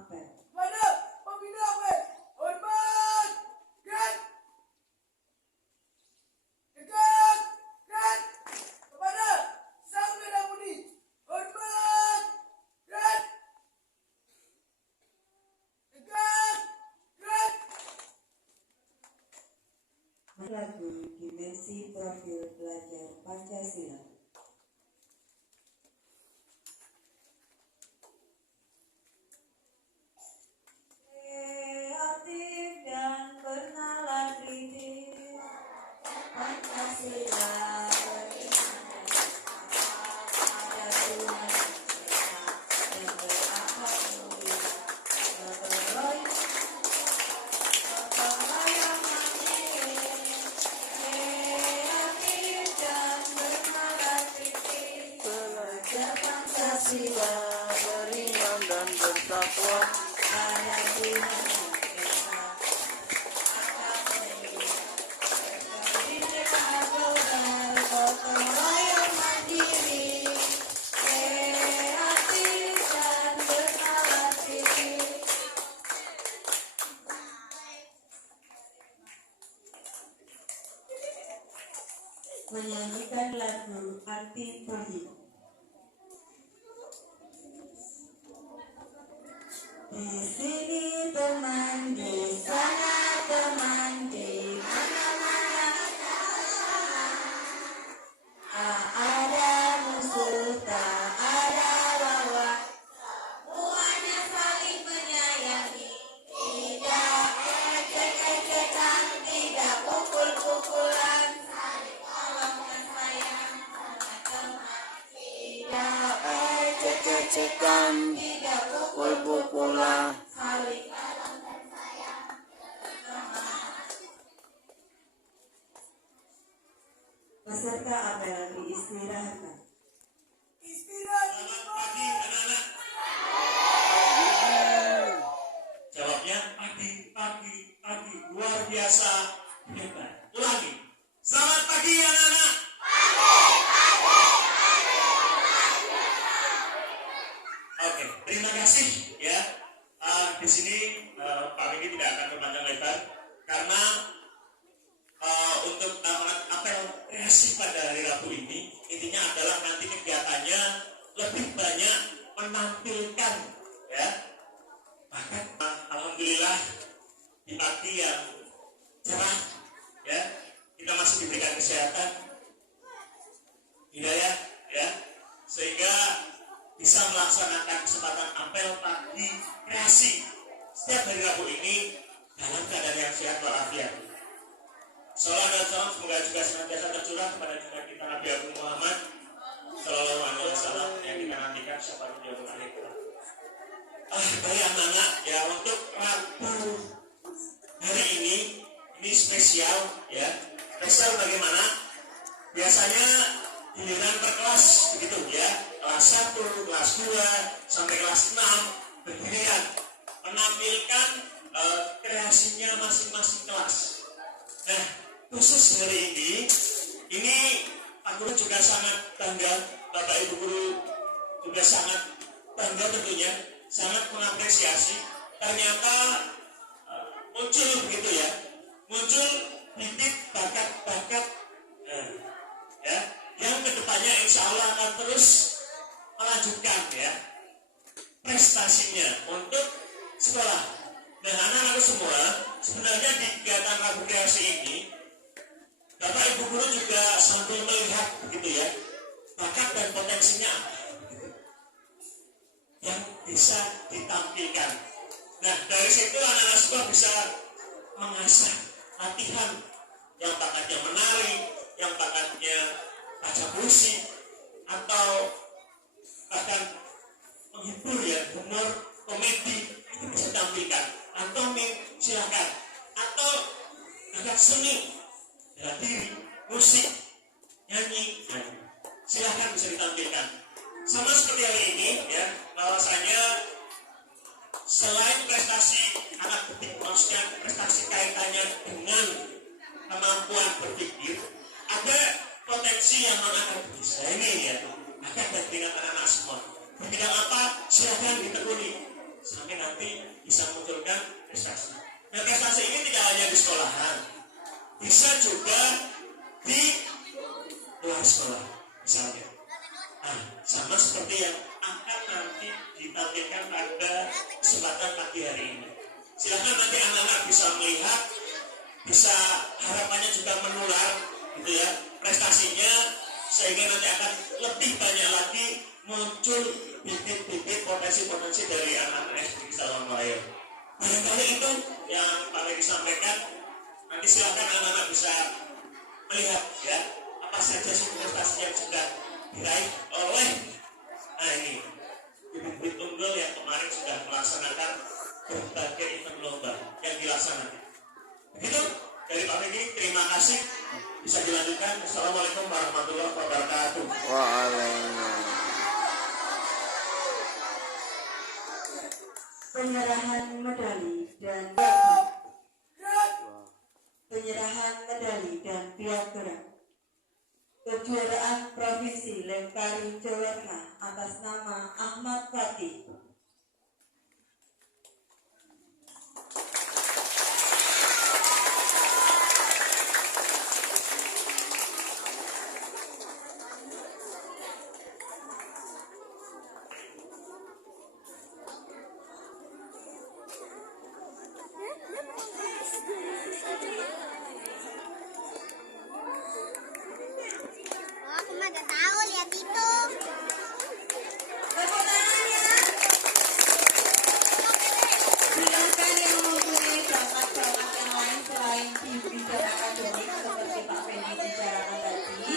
apel. Kepada pembina apel, hormat, gerak, tegak, gerak. Kepada sang merah putih, hormat, gerak, tegak, gerak. Lagu Dimensi Profil Pelajar Pancasila. Kreatif dan bernalar kritis, Pancasila beriman pada Tuhan yang berakal mulia, berperoleh yang mandiri, kreatif dan bernalar kritis, belajar Pancasila beriman dan bertakwa pada Tuhan yang Esa, Bhinneka Tunggal, gotong royong mandiri, kreatif dan bernalar kritis. Menyanyikan lagu Arti Pergi. Di sini teman, di sana teman, di mana-mana tak ada musuh, tak ada lawan, semuanya saling menyayangi, tidak ejek-ejekan, tidak pukul-pukulan, saling tolong dan sayang sama teman, tidak ejek-ejekan, tidak pukul-pukulan, saling tolong dan sayang teman. Peserta apel diistirahatkan. Istirahat. Selamat pagi anak-anak. Jawabnya pagi, luar biasa hebat. Ulangi. Selamat pagi anak-anak. Oke, terima kasih ya. Di sini Pak Miki tidak akan berpanjang lebar karena untuk apel kreasi pada hari Rabu ini intinya adalah nanti kegiatannya lebih banyak menampilkan ya. Bahkan alhamdulillah di pagi yang cerah ya, kita masih diberikan kesehatan, hidayah ya, sehingga bisa melaksanakan kesempatan apel pagi kreasi setiap hari Rabu ini dalam keadaan yang sehat walafiat. Salam dan salam semoga juga senantiasa tercurah kepada junjungan kita Nabi Agung Muhammad Sallallahu Alaihi Wasallam yang kita nantikan syafaat di yaumul akhir. Baik anak-anak ya, untuk Rabu hari ini spesial ya. Spesial bagaimana? Biasanya giliran per kelas begitu ya. Kelas 1, kelas 2 sampai kelas 6 bergiliran menampilkan kreasinya masing-masing kelas. Nah, khusus hari ini Pak Guru juga sangat bangga, Bapak Ibu Guru juga sangat bangga tentunya, sangat mengapresiasi. Ternyata muncul begitu ya, muncul bibit bakat-bakat ya, yang kedepannya insya Allah akan terus melanjutkan ya prestasinya untuk sekolah. Nah, anak-anak semua sebenarnya di kegiatan Rabu Kreasi ini Bapak Ibu Guru juga sambil melihat begitu ya bakat dan potensinya apa yang bisa ditampilkan. Nah, dari situ anak-anak sekolah bisa mengasah latihan yang bakatnya menari, yang bakatnya baca puisi, atau bahkan menghibur ya, humor, komedi itu bisa tampilkan. Pantomim silakan, atau bakat seni bela diri, musik, nyanyi silakan bisa ditampilkan. Sama seperti hari ini ya, bahwasanya selain prestasi anak petik, maksudnya prestasi kaitannya dengan kemampuan berpikir, ada potensi yang akan bisa ini ya, akan dengan anak-anak semua. Bidang apa? Silakan ditekuni sampai nanti prestasi ini tidak hanya di sekolahan, bisa juga di luar sekolah misalnya. Nah, sama seperti yang akan nanti ditampilkan pada kesempatan pagi hari ini. Silahkan nanti anak-anak bisa melihat, bisa harapannya juga menular gitu ya prestasinya, sehingga nanti akan lebih banyak lagi muncul bibit-bibit potensi-potensi dari anak-anak SD Salam Malaya. Barangkali itu yang Pak Ledi sampaikan. Nanti silahkan anak-anak bisa melihat ya apa saja sih prestasi yang sudah diraih oleh ini bibit-bibit unggul yang kemarin sudah melaksanakan berbagai event lomba yang dilaksanakan. Begitu dari Pak Ledi, terima kasih. Bisa dilanjutkan. Assalamualaikum warahmatullahi wabarakatuh. Waalaikumsalam. Penyerahan medali dan penyerahan medali dan piagam kejuaraan provinsi Lengkari Jawa Tengah atas nama Ahmad Fatih. Aku mah udah tahu lihat itu. Tepuk tangan ya. Silakan yang mempunyai bakat-bakat yang lain selain di bidang akademik seperti Pak Fendi bicarakan tadi.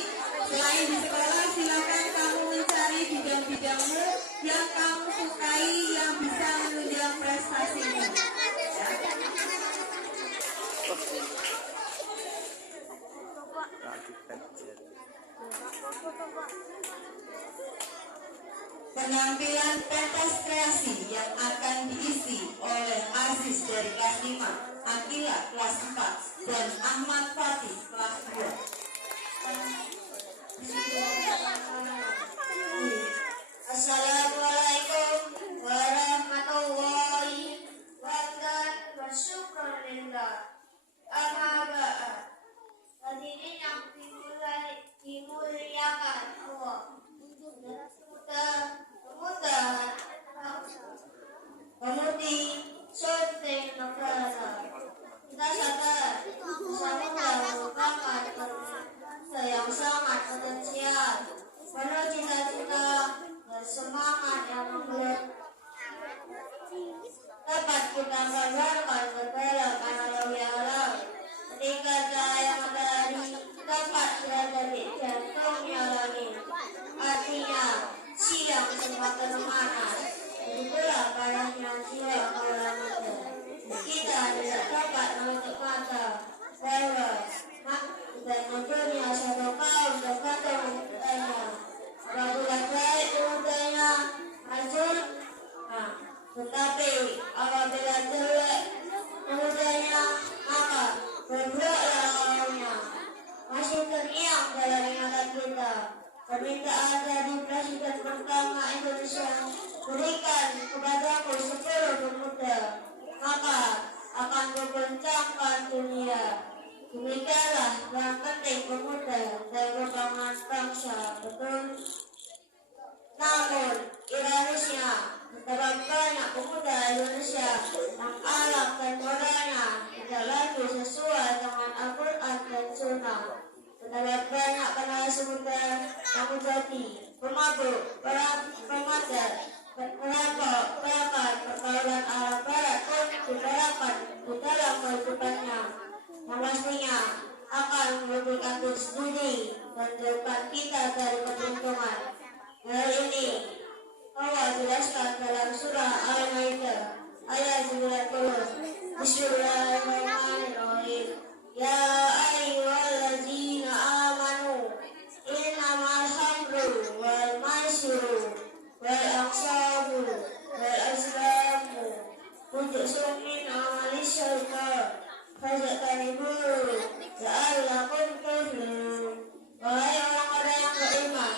Selain di sekolah, silakan kamu mencari bidang-bidangmu yang kamu sukai yang bisa menunjang prestasimu. Penampilan pentas kreasi yang akan diisi oleh Aziz dari kelas 5, Akila kelas 4, dan Ahmad Fatih kelas 2. Assalamualaikum warahmatullahi wabarakatuh. Wasyukurillah. Amma ba'd. Hadirin yang dimuliakan Allah. Pemudi Sultan Negara. Kita sadar bersama merupakan bangsa yang sangat potensial, penuh cita-cita dan semangat yang menggelar. Dapat kita gambarkan berbelok analogi alam ketika cahaya matahari dapat berada di jantungnya langit. Artinya siang semakin memanas, begitulah panasnya siang malam itu. Kita tidak dapat menutup mata bahwa dan munculnya satu kaum tergantung mudanya. Apabila baik mudanya hancur, tetapi apabila jelek mudanya, maka bergeraklah kaumnya. Masih terngiang dalam ingatan kita permintaan dari Presiden pertama Indonesia, berikan kepadaku 10 pemuda, maka akan kugoncangkan dunia. Demikianlah yang penting pemuda dan perkembangan bangsa, betul. Namun, ironisnya, betapa banyak pemuda Indonesia yang alam dan modalnya tidak lagi sesuai dengan Al-Quran dan Sunnah. Betapa banyak generasi muda yang menjadi pemabuk, pemadat, perampok, pelakat, pergaulan ala barat pun diterapkan di dalam kehidupannya, yang pastinya akan merugikan diri sendiri dan menjauhkan kita dari keberuntungan. Hal ini Allah jelaskan dalam surah Al-Maidah ayat 90. Bismillahirrahmanirrahim. Ya ayyuhallazina amanu innamal khamru wal maisiru wal ansabu wal azlamu rijsun min amali syaitan fajtanibuhu la'allakum tuflihun. Wahai orang-orang yang beriman,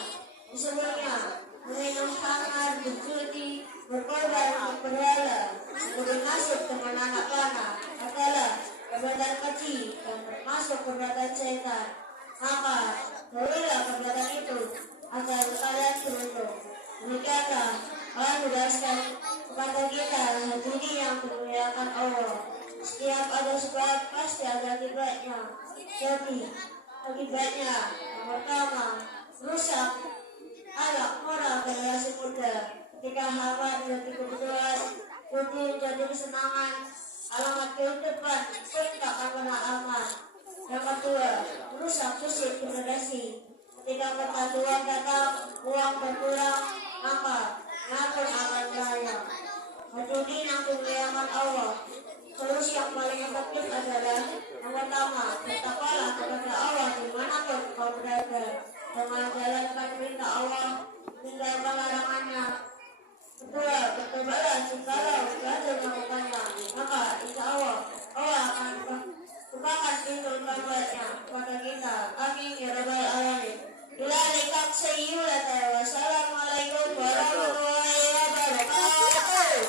sesungguhnya meminum khamar, berjudi, berkorban untuk berhala, bernasib dengan anak panah adalah perbuatan keji dan termasuk perbuatan setan. Maka jauhilah perbuatan itu agar kalian beruntung. Demikianlah Allah menjelaskan kepada kita hadirin yang dimuliakan Allah. Setiap ada sebab pasti ada akibatnya. Jadi akibatnya yang pertama, rusak alat moral generasi muda. Ketika hamba menjadi kebutuhan, budi menjadi kesenangan, alamat kehidupan pun tak akan pernah aman. Yang kedua, merusak fisik generasi. Ketika ketahuan datang, uang berkurang, maka pun akan berlayar. Hadirin yang dimuliakan Allah, solusi yang paling efektif adalah yang pertama, bertakwalah kepada Allah dimanapun kau berada, dengan jalankan perintah Allah, tinggalkan larangannya. Kedua, bertobatlah jikalau gagal melakukannya, maka insya Allah akan bukakan pintu taubatnya kepada kita. Amin ya rabbal alamin. Bila dekat sayyidata, wassalamualaikum warahmatullahi wabarakatuh.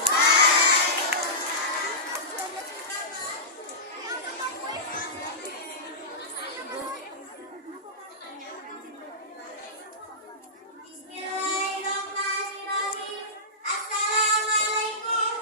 Bismillahirrahmanirrahim. Assalamualaikum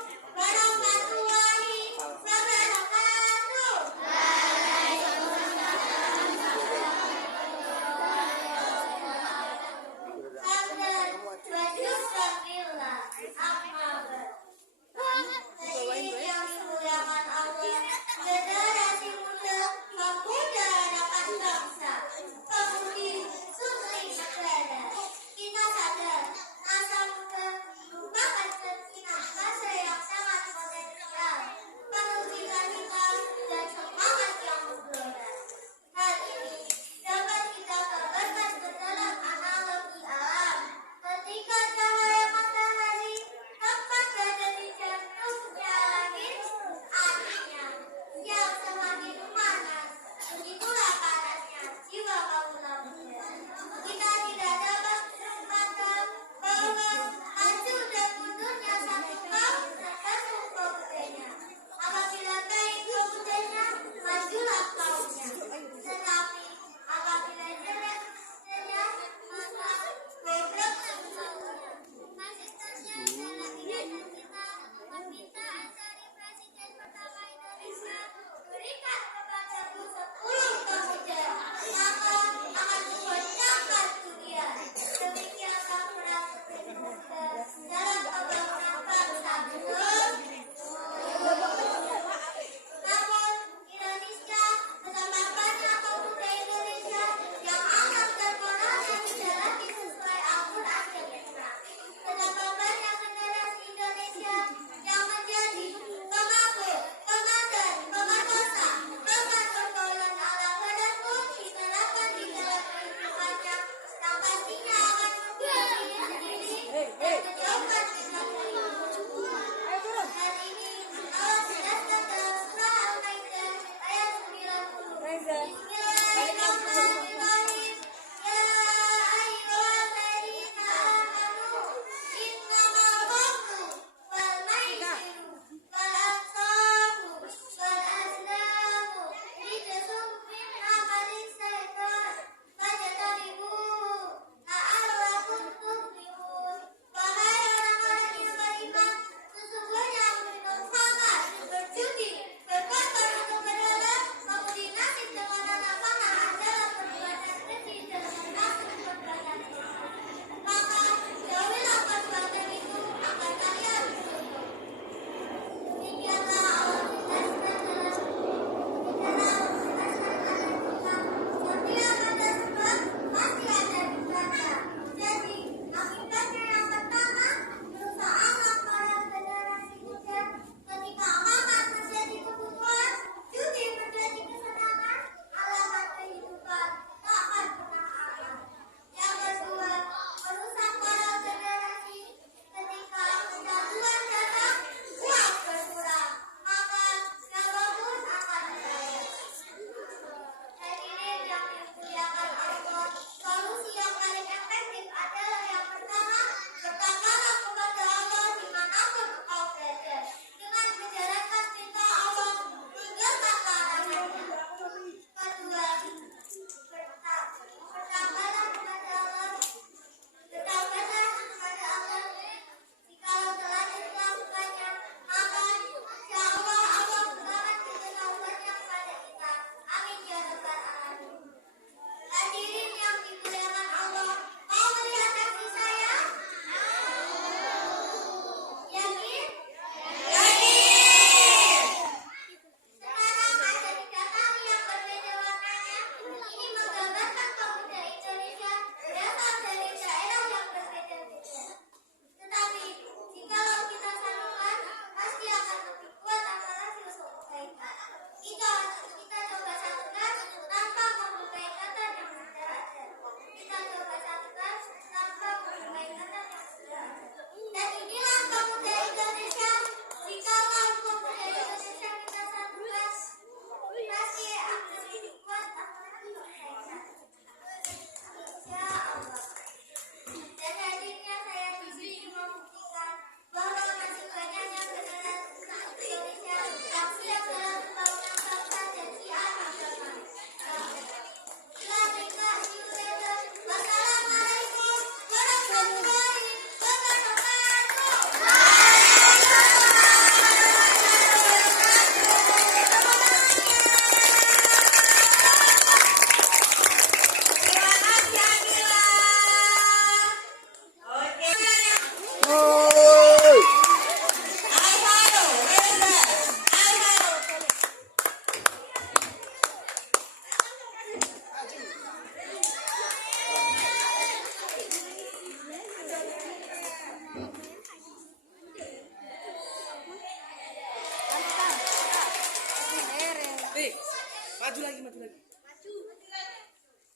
Maju lagi.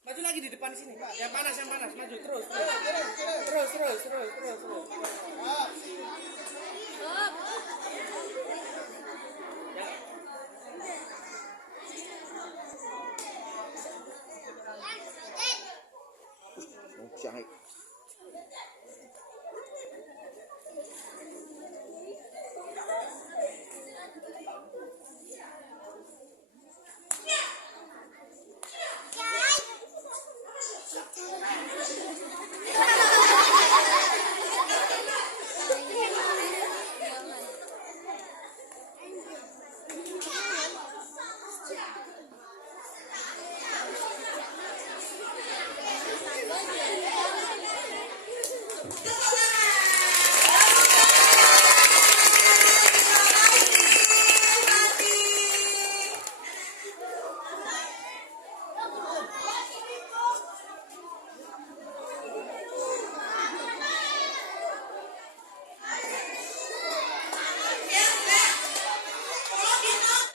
Maju lagi di depan sini, Pak. Yang panas. Maju terus.